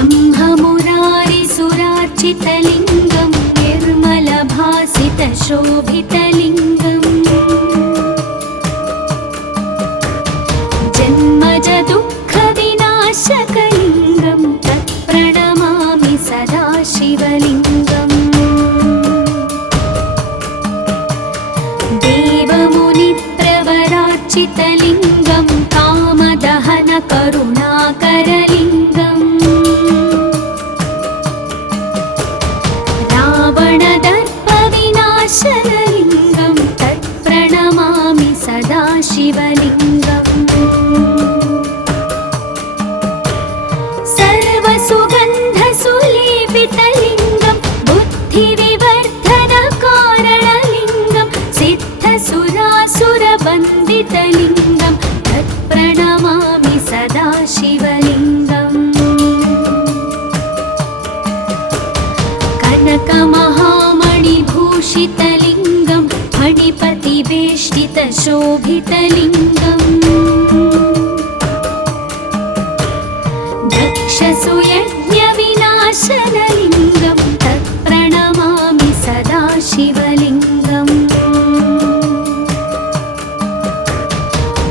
ब्रह्ममुरारिसुरार्चितलिङ्गं निर्मलभासितशोभितलिङ्गम् जन्मजदुःखविनाशकलिङ्गं तत्प्रणमामि सदा शिवलिङ्गम् देवमुनिप्रवरार्चितलिङ्गं कामदहनकरुणाकरलिङ्गम् रावणदर्पविनाशनलिङ्गं तत्प्रणमामि सदा शिवलिङ्गम् सर्वसुगन्धसुलेपितलिङ्गं बुद्धिविवर्धनकारणलिङ्गं सिद्धसुरासुरवन्दितलिङ्गं तत्प्रणमामि सदा शिवलिङ्गम् कनकमहामणिभूषितलिङ्गं फणिपतिवेष्टितशोभितलिङ्गम् दक्षसुयज्ञविनाशनलिङ्गं तत्प्रणमामि सदा शिवलिङ्गम्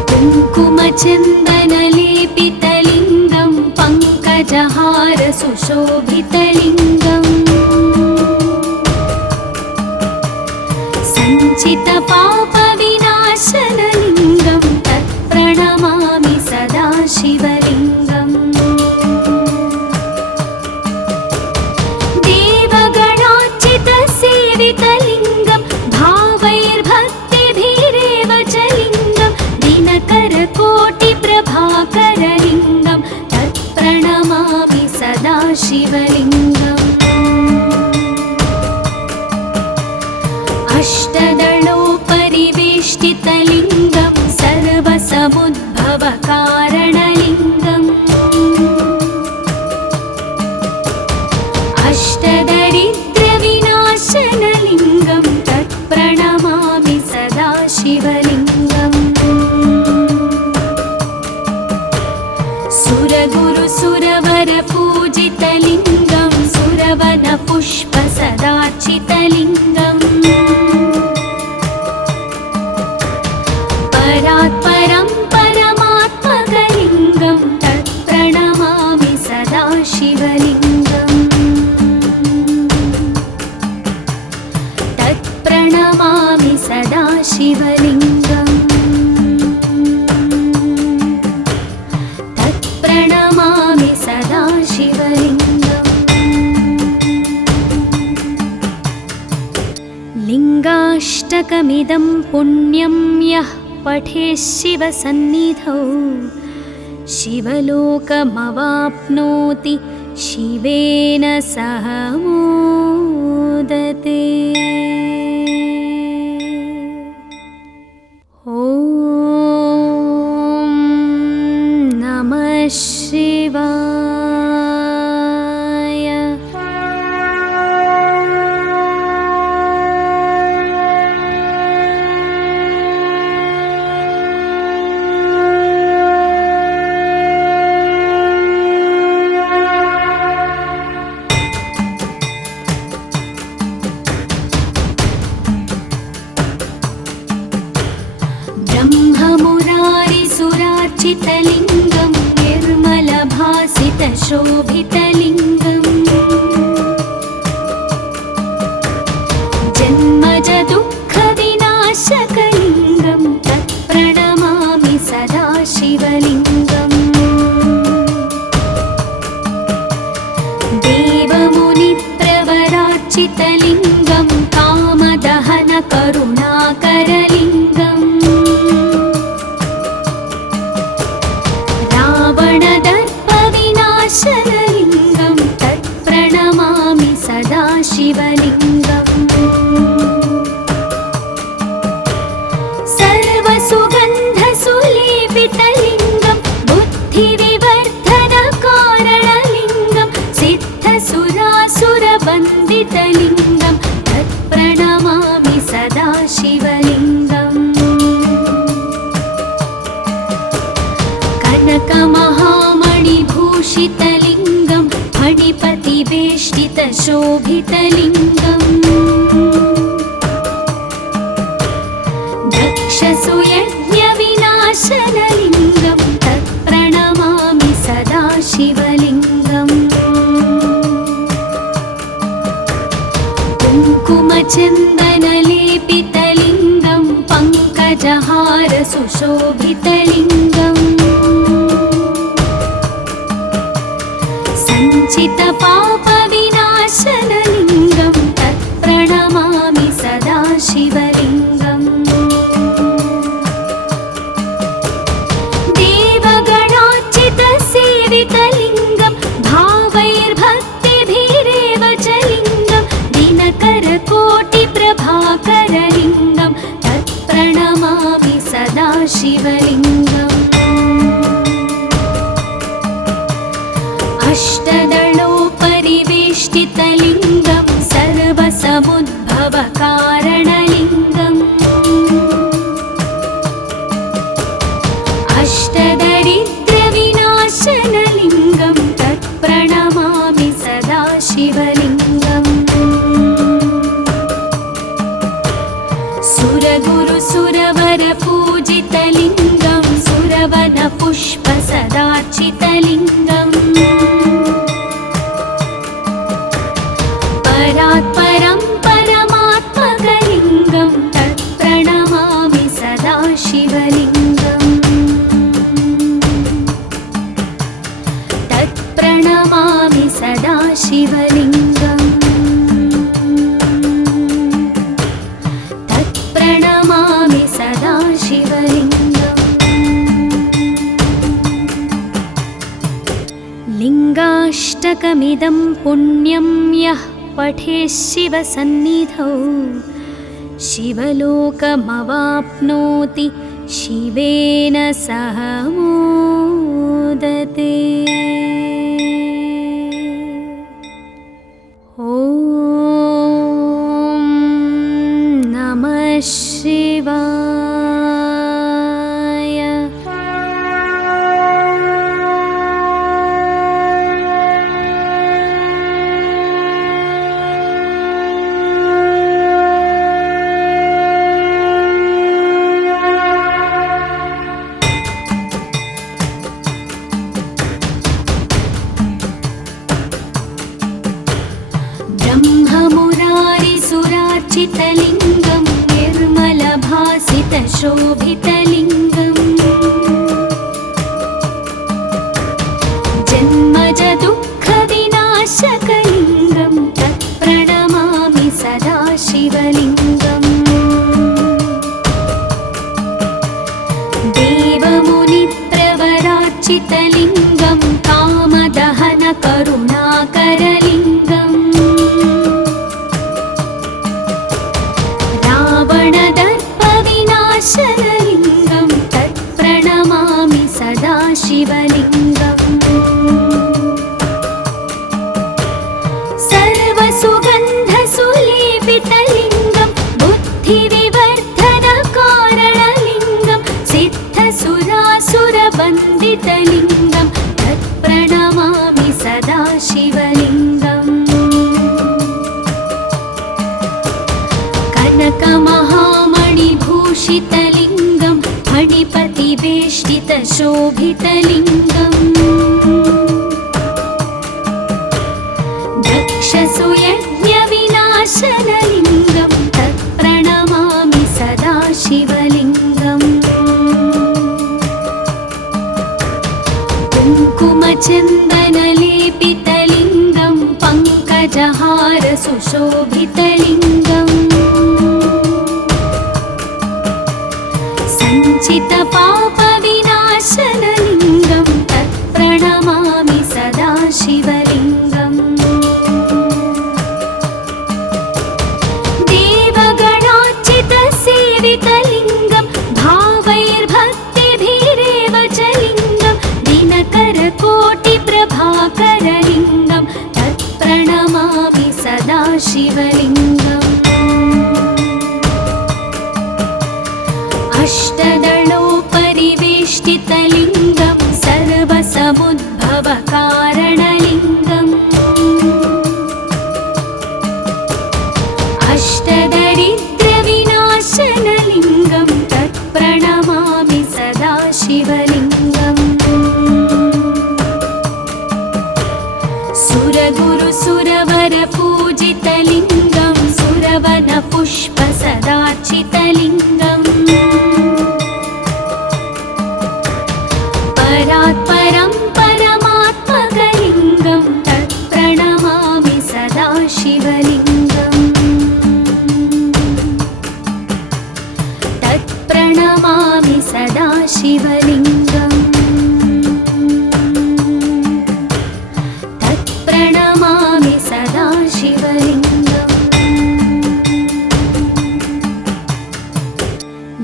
कुङ्कुमचन्दनलेपितलिङ्गं पङ्कजहारसुशोभितलिङ्गम् सञ्चितपापविनाशनलिङ्गं तत्प्रणमामि सदा शिवलिङ्गम् देवगणार्चितसेवितलिङ्गं भावैर्भक्तिभिरेव च लिङ्गं दिनकरकोटिप्रभाकरलिङ्गं तत्प्रणमामि सदा शिवलिङ्गम् अष्टदलोपरिवेष्टितलिङ्गं सर्वसमुद्भवकारणलिङ्गम् अष्टदरिद्रविनाशनलिङ्गं तत्प्रणमामि सदा शिवलिङ्गम् सुरगुरुसुरवरपूजितलिङ्गं सुरवनपुष्पसदार्चितलिङ्गम् परात्परं परमात्मकलिङ्गं तत्प्रणमामि सदा शिवलिङ्गम् तत्प्रणमामि सदा शिवलिङ्गम् तत्प्रणमामि सदा शिवलिङ्गम् लिङ्गाष्टकमिदं पुण्यं यः पठेत् शिवसन्निधौ शिवलोकमवाप्नोति शिवेन सह मोदते। ॐ नमः शिवाय। ब्रह्ममुरारिसुरार्चितलिङ्गं निर्मलभासितशोभितलिङ्गम् जन्मजदुःखविनाशकलिङ्गं तत्प्रणमामि सदा शिवलिङ्गम् देवमुनिप्रवरार्चितलिङ्गं कामदहनकरुणाकरलिङ्गम् रावणदर्पविनाशनलिङ्गं तत्प्रणमामि सदा शिवलिङ्गम् सर्वसुगन्धसुलेपितलिङ्गं बुद्धिविवर्धनकारणलिङ्गं सिद्धसुरासुरवन्दितलिङ्गं तत्प्रणमामि सदा शिवलिङ्गम् कनकमहामणिभूषितलिङ्गं मणिपतिवेष्टितशोभितलिङ्गम् दक्षसुयज्ञविनाशनलिङ्गं तत्प्रणमामि सदा शिवलिङ्गम् कुङ्कुमचन्दनलेपितलिङ्गं पङ्कजहार सुशोभितलिङ्गम् सञ्चितपापविनाशनलिङ्गं तत्प्रणमामि सदा शिवलिङ्गम् देवगणार्चितसेवितलिङ्गं भावैर्भक्तिभिरेव च लिङ्गं दिनकरकोटिप्रभाकरलिङ्गं तत्प्रणमामि सदा शिवलिङ्गम् अष्टदलोपरिवेष्टितलिङ्गं सर्वसमुद्भवकारणलिङ्गम् अष्टदरिद्रविनाशनलिङ्गं तत्प्रणमामि सदा शिवलिङ्गम् सुरगुरुसुरवरपूजितलिङ्गं सुरवनपुष्पसदार्चितलिङ्गम् परात्परं परमात्मकलिङ्गं तत्प्रणमामि सदा शिवलिङ्गम् तत्प्रणमामि सदा शिवलिङ्गम् तत्प्रणमामि सदा शिवलिङ्गम् लिङ्गाष्टकमिदं पुण्यं यः पठेत् शिवसन्निधौ शिवलोकमवाप्नोति शिवेन सह मोदते। ॐ नमः शिवाय। ब्रह्ममुरारिसुरार्चितलिङ्गं निर्मलभासितशोभितलिङ्गम् जन्मजदुःखविनाशकलिङ्गं तत्प्रणमामि सदा शिवलिङ्गम् देवमुनिप्रवरार्चितलिङ्गं कामदहनकरुणाकरलिङ्गम् रावणदर्पविनाशनलिङ्गं तत्प्रणमामि सदा शिवलिङ्गम् सर्वसुगन्धसुलेपितलिङ्गं बुद्धिविवर्धनकारणलिङ्गं सिद्धसुरासुरवन्दितलिङ्गं तत्प्रणमामि सदा शिवलिङ्गम् कनकमहामणिभूषितलिङ्गं मणिपतिवेष्टितशोभितलिङ्गम् दक्षसुयज्ञविनाशनलिङ्गं तत्प्रणमामि सदा शिवलिङ्गम् कुङ्कुमचन्दनलेपितलिङ्गं पङ्कजहार सुशोभितलिङ्गम् सञ्चितपापविनाशनलिङ्गं तत्प्रणमामि सदा शिवलिङ्गम् देवगणार्चितसेवितलिङ्गं भावैर्भक्तिभिरेव च लिङ्गं दिनकरकोटिप्रभाकरलिङ्गं तत्प्रणमामि सदा शिवलिङ्गम् अष्टदलोपरिवेष्टितलिङ्गं सर्वसमुद्भवकारणलिङ्गम् सुरगुरुसुरवरपूजितलिङ्गं सुरवनपुष्पसदार्चितलिङ्गम् परात्परं परमात्मकलिङ्गं तत्प्रणमामि सदा शिवलिङ्गम् तत्प्रणमामि सदा शिवलिङ्गम् तत्प्रणमामि सदा शिवलिङ्गम्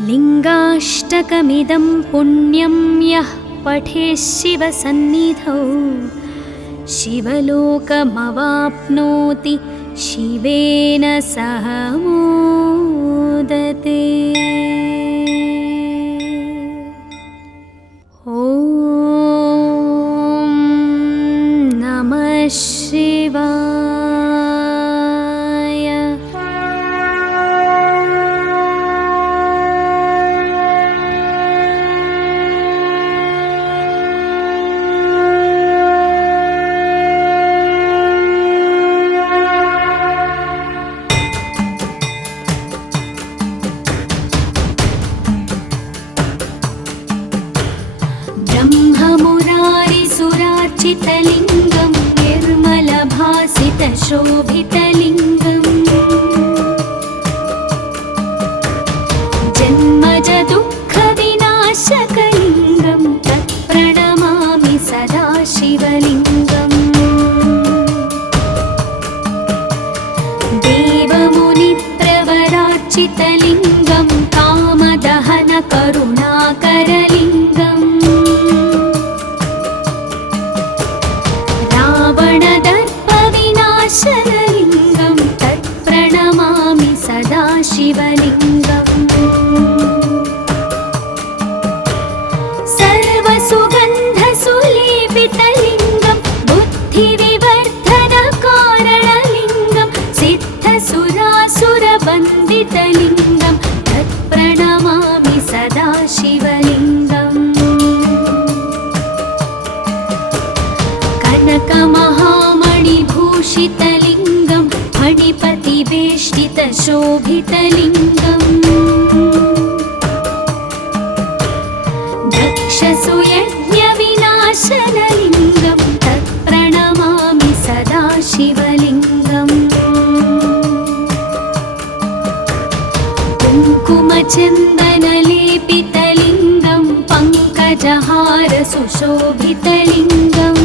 लिङ्गाष्टकमिदं पुण्यं यः पठेत् शिवसन्निधौ शिवलोकमवाप्नोति शिवेन सह मोदते। ॐ नमः शिवाय। ब्रह्ममुरारिसुरार्चितलिङ्गं निर्मलभासितशोभितलिङ्गम् जन्मजदुःखविनाशकलिङ्गं तत्प्रणमामि सदा शिवलिङ्गम् देवमुनिप्रवरार्चितलिङ्गं कामदहनकरुणाकरलिङ्गम् रावणदर्पविनाशनलिङ्गं तत्प्रणमामि सदा शिवलिङ्गम् सर्वसुगन्धसुलेपितलिङ्गं बुद्धिविवर्धनकारणलिङ्गं सिद्धसुरासुरवन्दितलिङ्गं तत्प्रणमामि सदा शिवलिङ्गम् कनकमहामणिभूषितलिङ्गं फणिपतिवेष्टितशोभितलिङ्गम् दक्षसुयज्ञविनाशनलिङ्गं तत्प्रणमामि सदा शिवलिङ्गम् कुङ्कुमचन्दनलेपितलिङ्गं पङ्कजहारसुशोभितलिङ्गम्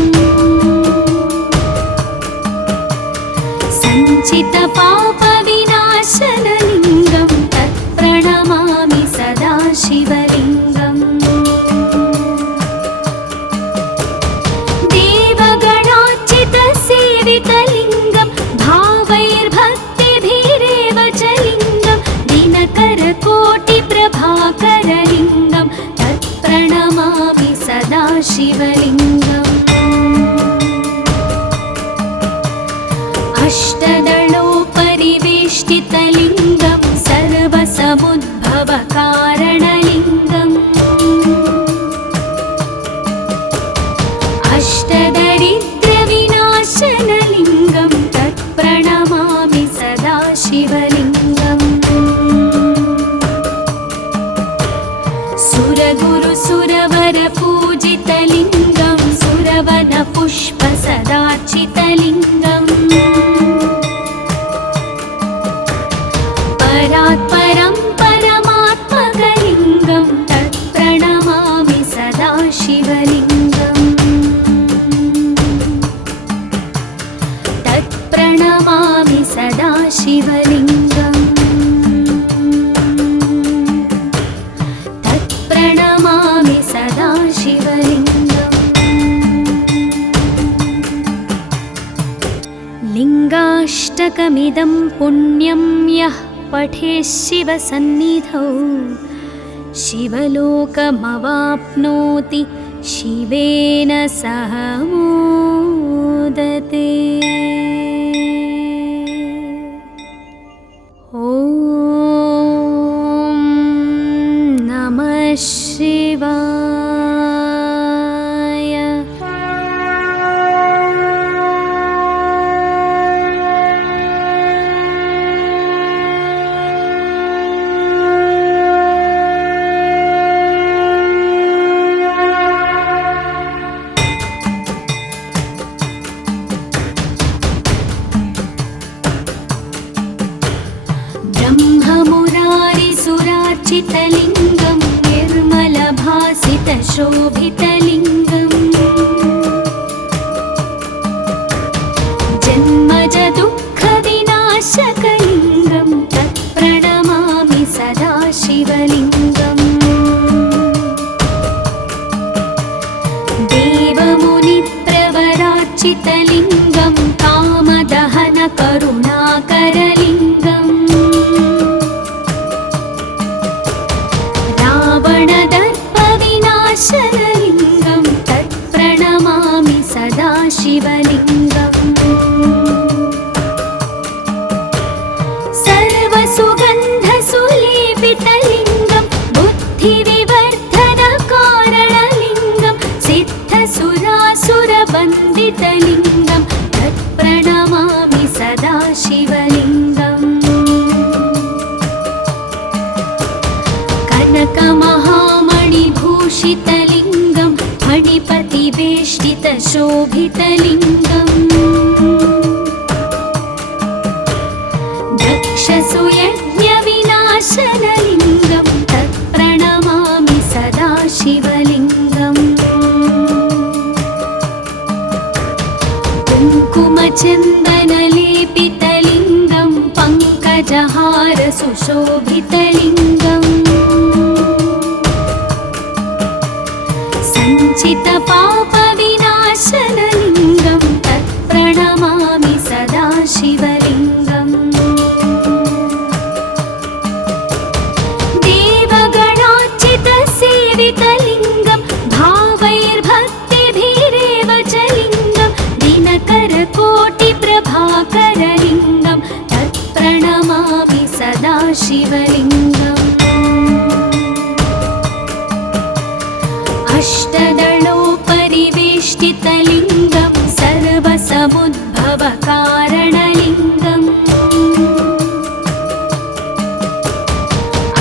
सञ्चितपापविनाशनलिङ्गं तत्प्रणमामि सदा शिवलिङ्गम् देवगणार्चितसेवितलिङ्गं भावैर्भक्तिभिरेव च लिङ्गं दिनकरकोटिप्रभाकरलिङ्गं तत्प्रणमामि सदा शिवलिङ्गम् अष्टदलोपरिवेष्टितलिङ्गं सर्वसमुद्भवकारणलिङ्गम् अष्टदरिद्रविनाशनलिङ्गं तत्प्रणमामि सदा शिवलिङ्गम् सुरगुरुसुरवरपूजितलिङ्गं सुरवनपुष्पसदार्चितलिङ्गम् परात्परं परमात्मकलिङ्गं तत्प्रणमामि सदा शिवलिङ्गम् तत्प्रणमामि सदा शिवलिङ्गम् तत्प्रणमामि सदा शिवलिङ्गम् लिङ्गाष्टकमिदं पुण्यं यः पठेत् शिवसन्निधौ शिवलोकमवाप्नोति शिवेन सह मोदते। ॐ नमः शिवाय। निर्मलभासितलिङ्गं निर्मलभासितशोभितलिङ्गम् जन्मजदुःखविनाशकलिङ्गं तत्प्रणमामि सदा शिवलिङ्गम् देवमुनिप्रवरार्चितलिङ्गं कामदहनकरुणाकरलिङ्गम् रावणदर्पविनाशनलिङ्गं तत्प्रणमामि सदा शिवलिङ्गम् सर्वसुगन्धसुलेपितलिङ्गं बुद्धिविवर्धनकारणलिङ्गं सिद्धसुरासुरवन्दितलिङ्गं तत्प्रणमामि सदा शिवलिङ्गम् कनकमहामणिभूषितलिङ्गं फणिपतिवेष्टितशोभितलिङ्गम् दक्षसुयज्ञविनाशनलिङ्गं तत्प्रणमामि सदा शिवलिङ्गम् कुङ्कुमचन्दनलेपितलिङ्गं पङ्कजहारसुशोभितलिङ्गम् सञ्चितपापविनाशनलिङ्गं तत्प्रणमामि सदा शिवलिङ्गम् देवगणार्चितसेवितलिङ्गं भावैर्भक्तिभिरेव च लिङ्गं दिनकरकोटिप्रभाकरलिङ्गं तत्प्रणमामि सदा शिवलिङ्गम् अष्टदलोपरिवेष्टितलिङ्गं सर्वसमुद्भवकारणलिङ्गम्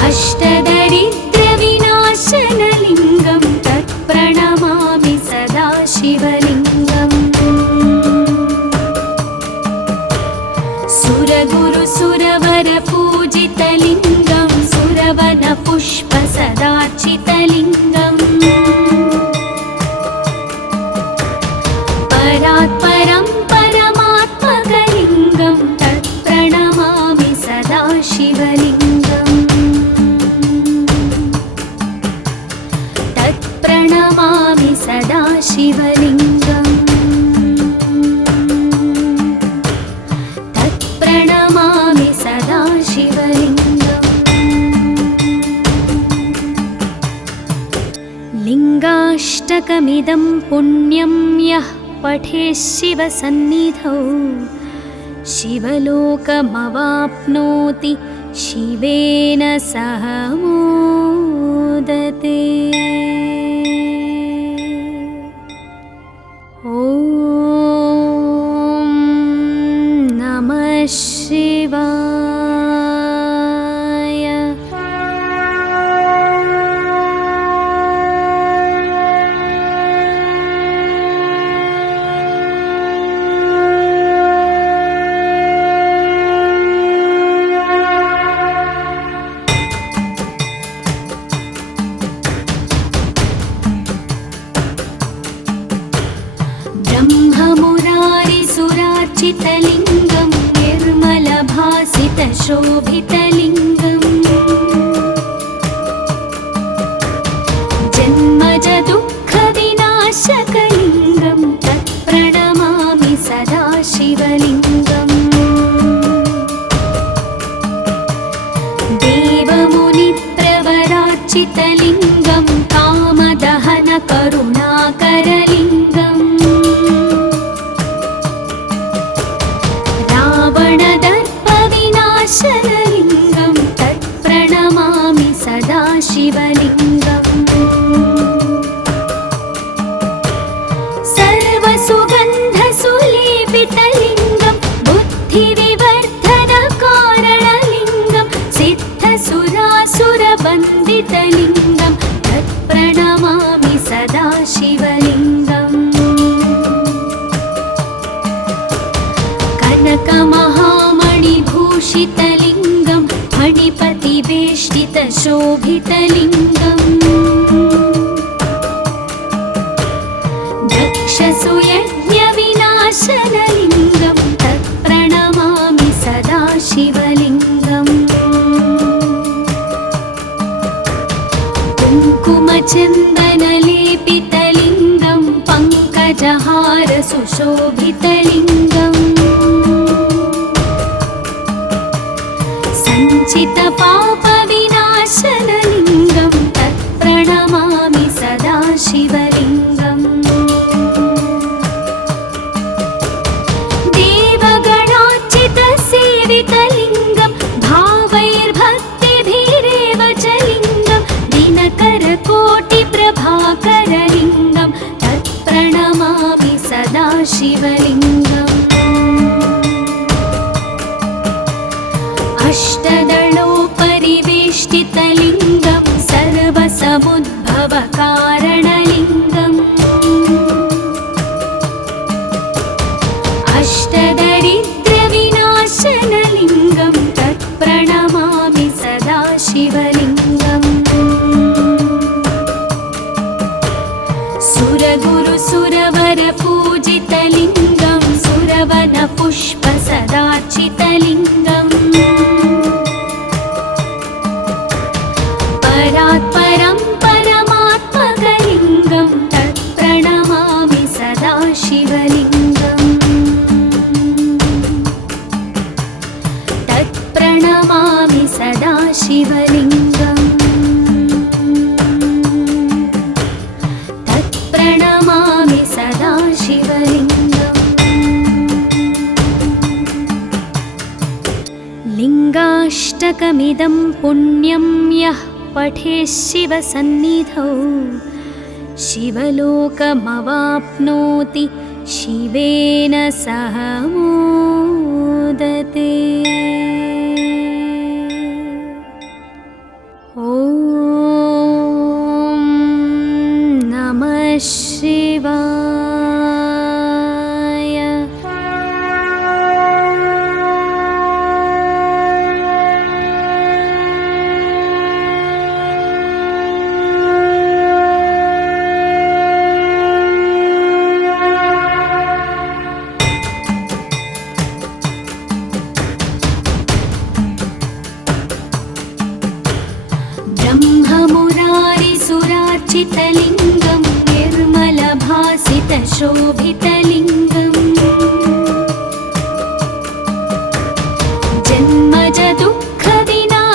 अष्टदरिद्रविनाशनलिङ्गं तत्प्रणमामि सदा शिवलिङ्गम् सुरगुरुसुरवरपूजितलिङ्गं सुरवनपुष्पसदार्चितलिङ्गम् परात्परं परमात्मकलिङ्गं तत्प्रणमामि सदा शिवलिङ्गम् तत्प्रणमामि सदा शिवलिङ्गम् तत्प्रणमामि सदा शिवलिङ्गम् लिङ्गाष्टकमिदं पुण्यं यः पठेत् शिवसन्निधौ शिवलोकमवाप्नोति शिवेन सह मोदते। ॐ नमः शिवाय। ब्रह्ममुरारिसुरार्चितलिङ्गं निर्मलभासितशोभितलिङ्गम् जन्मजदुःखविनाशकलिङ्गं तत्प्रणमामि सदा शिवलिङ्गम् देवमुनिप्रवरार्चितलिङ्गं कामदहनकरुणाकरलिङ्गम् रावणदर्पविनाशनलिङ्गं तत्प्रणमामि सदा शिवलिङ्गम् सर्वसुगन्धसुलेपितलिङ्गं बुद्धिविवर्धनकारणलिङ्गं सिद्धसुरासुरवन्दितलिङ्गं तत्प्रणमामि सदा शिवलिङ्गम् कनकमहामणिभूषितलिङ्गं फणिपतिवेष्टितशोभितलिङ्गम् दक्षसुयज्ञविनाशनलिङ्गं तत्प्रणमामि सदा शिवलिङ्गम् कुङ्कुमचन्दनलेपितलिङ्गं पङ्कजहारसुशोभितलिङ्गम् सञ्चितपापविनाशनलिङ्गं तत्प्रणमामि सदा शिवलिङ्गम् देवगणार्चितसेवितलिङ्गं भावैर्भक्तिभिरेव च लिङ्गं दिनकरकोटिप्रभाकरलिङ्गं तत्प्रणमामि सदा शिवलिङ्गम् अष्टदलोपरिवेष्टितलिङ्गं सर्वसमुद्भवकारणलिङ्गम् अष्टदरिद्रविनाशनलिङ्गं तत्प्रणमामि सदा शिवलिङ्गम् सुरगुरुसुरवरपूजितलिङ्गं सुरवनपुष्पसदार्चितलिङ्गम् परात्परं परमात्मकलिङ्गं तत्प्रणमामि सदा शिवलिङ्गम् तत्प्रणमामि सदा शिवलिङ्गम् तत्प्रणमामि सदा शिवलिङ्गम् लिङ्गाष्टकमिदं पुण्यं यः पठेत् शिवसन्निधौ शिवलोकमवाप्नोति शिवेन सह मोदते। ॐ नमः शिवाय। ब्रह्ममुरारिसुरार्चितलिङ्गं निर्मलभासितशोभितलिङ्गम्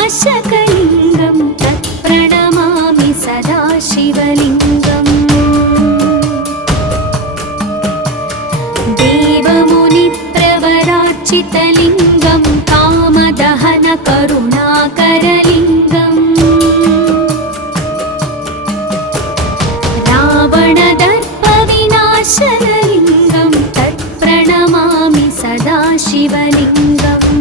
जन्मजदुःखविनाशकलिङ्गं तत्प्रणमामि सदा शिवलिङ्गम् देवमुनिप्रवरार्चितलिङ्गं कामदहनकरुणाकरलिङ्गम् रावणदर्पविनाशनलिङ्गं तत्प्रणमामि सदा शिवलिङ्गम्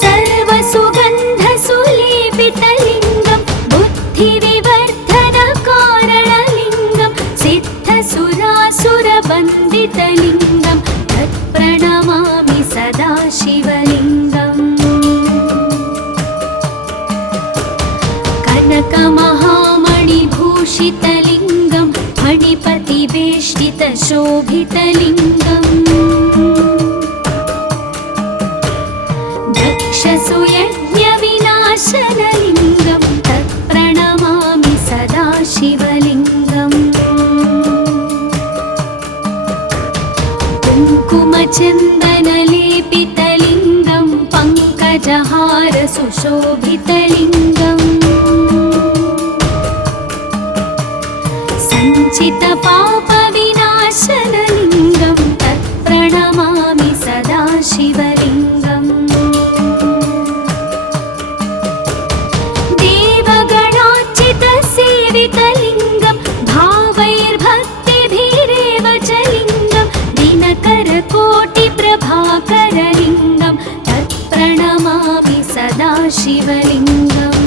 सर्वसुगन्धसुलेपितलिङ्गं बुद्धिविवर्धनकारणलिङ्गं सिद्धसुरासुरवन्दितलिङ्गं तत्प्रणमामि सदा शिवलिङ्गम् कनकमहामणिभूषितलिङ्गं फणिपतिवेष्टितशोभितलिङ्गम् दक्षसुयज्ञविनाशनलिङ्गं तत्प्रणमामि सदा शिवलिङ्गम् कुङ्कुमचन्दनलेपितलिङ्गं पङ्कजहारसुशोभितलिङ्गम् सञ्चितपापविनाशनलिङ्गं तत्प्रणमामि सदा शिवलिङ्गम् देवगणार्चितसेवितलिङ्गं भावैर्भक्तिभिरेव च लिङ्गं दिनकरकोटिप्रभाकरलिङ्गं तत्प्रणमामि सदा शिवलिङ्गम्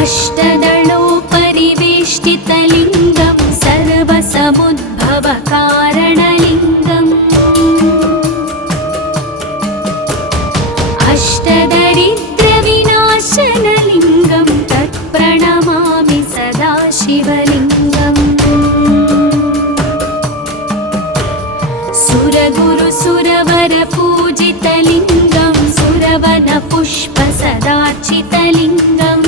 अष्टदलोपरिवेष्टितलिङ्गं सर्वसमुद्भवकारणलिङ्गम् सदाशिवलिङ्गम् सुरगुरुसुरवरपूजितलिङ्गं सुरवनपुष्पसदार्चितलिङ्गम्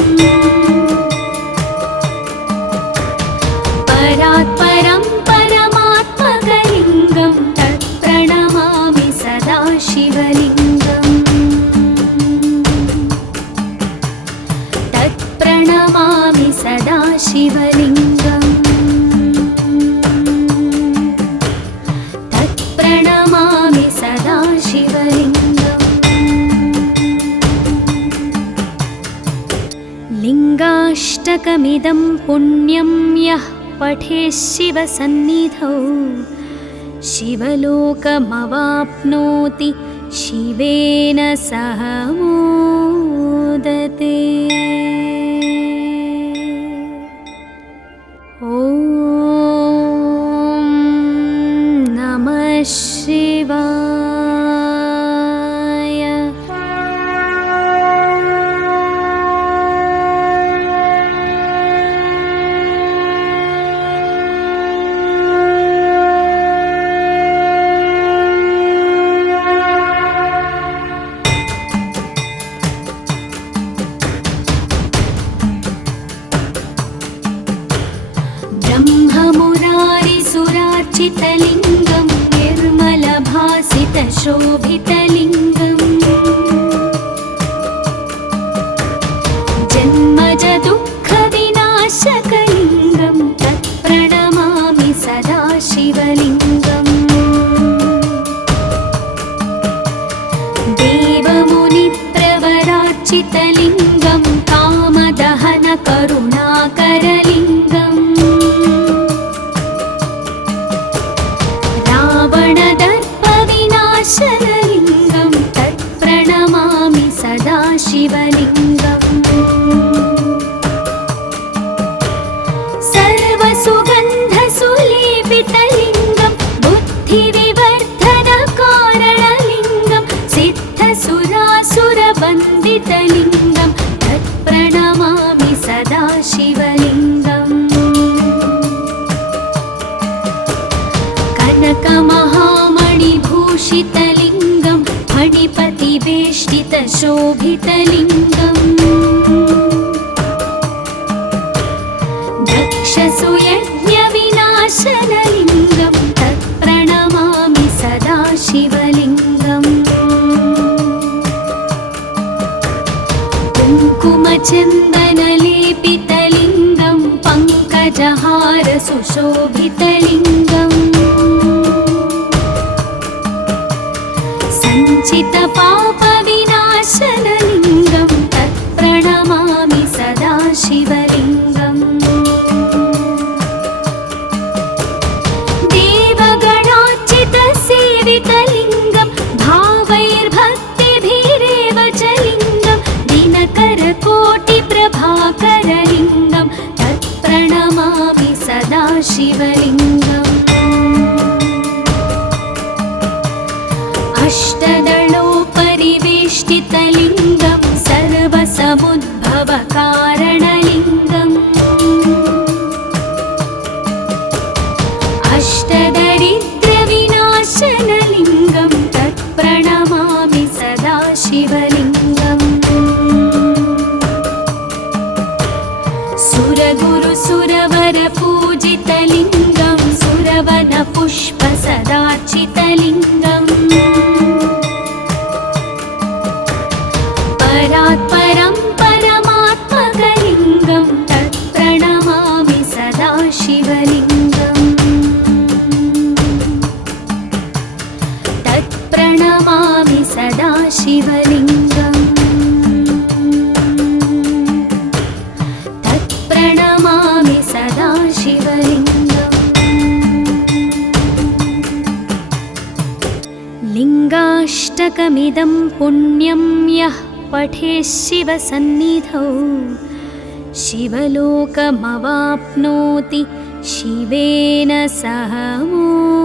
परात्परं परमात्मकलिङ्गं तत्प्रणमामि सदाशिवलिङ्गम् तत्प्रणमामि सदाशिवलिङ्गम् तत्प्रणमामि सदाशिवलिङ्गम् लिङ्गाष्टकमिदं पुण्यं यः पठेत् शिवसन्निधौ शिवलोकमवाप्नोति शिवेन सह मोदते। ॐ नमः शिवाय। ब्रह्ममुरारिसुरार्चितलिङ्गं निर्मलभासितशोभितलिङ्गम् जन्मजदुःखविनाशकलिङ्गं तत्प्रणमामि सदाशिवलिङ्गम् देवमुनिप्रवरार्चितलिङ्गं कामदहनकरुणाकरलिङ्गम् रावणदर्पविनाशनलिङ्गं तत्प्रणमामि सदाशिवलिङ्गम् सर्वसुगन्धसुलेपितलिङ्गं बुद्धिविवर्धनकारणलिङ्गं सिद्धसुरासुरवन्दितलिङ्गं तत्प्रणमामि सदाशिवलिङ्गम् कनकमहामणिभूषितलिङ्गं फणिपतिवेष्टितशोभितलिङ्गम् दक्षसुयज्ञविनाशनलिङ्गं तत्प्रणमामि सदाशिवलिङ्गम् कुङ्कुमचन्दनलेपितलिङ्गं पङ्कजहारसुशोभितलिङ्गम् सञ्चितपापविनाशनलिङ्गं तत्प्रणमामि सदाशिवलिङ्गम् देवगणार्चितसेवितलिङ्गं भावैर्भक्तिभिरेव च लिङ्गं दिनकरकोटिप्रभाकरलिङ्गं तत्प्रणमामि सदाशिवलिङ्गम् अष्टदलोपरिवेष्टितलिङ्गं सर्वसमुद्भवकारणलिङ्गम् अष्टदरिद्रविनाशनलिङ्गं तत्प्रणमामि सदाशिवलिङ्गम् सुरगुरुसुरवरपूजितलिङ्गं सुरवनपुष्पसदार्चितलिङ्गम् परात्परं परमात्मकलिङ्गं तत्प्रणमामि सदाशिवलिङ्गम् तत्प्रणमामि सदाशिवलिङ्गम् तत्प्रणमामि सदाशिवलिङ्गम् लिङ्गाष्टकमिदं पुण्यं यः पठेत् शिवसन्निधौ शिवलोकमवाप्नोति शिवेन सह मोदते।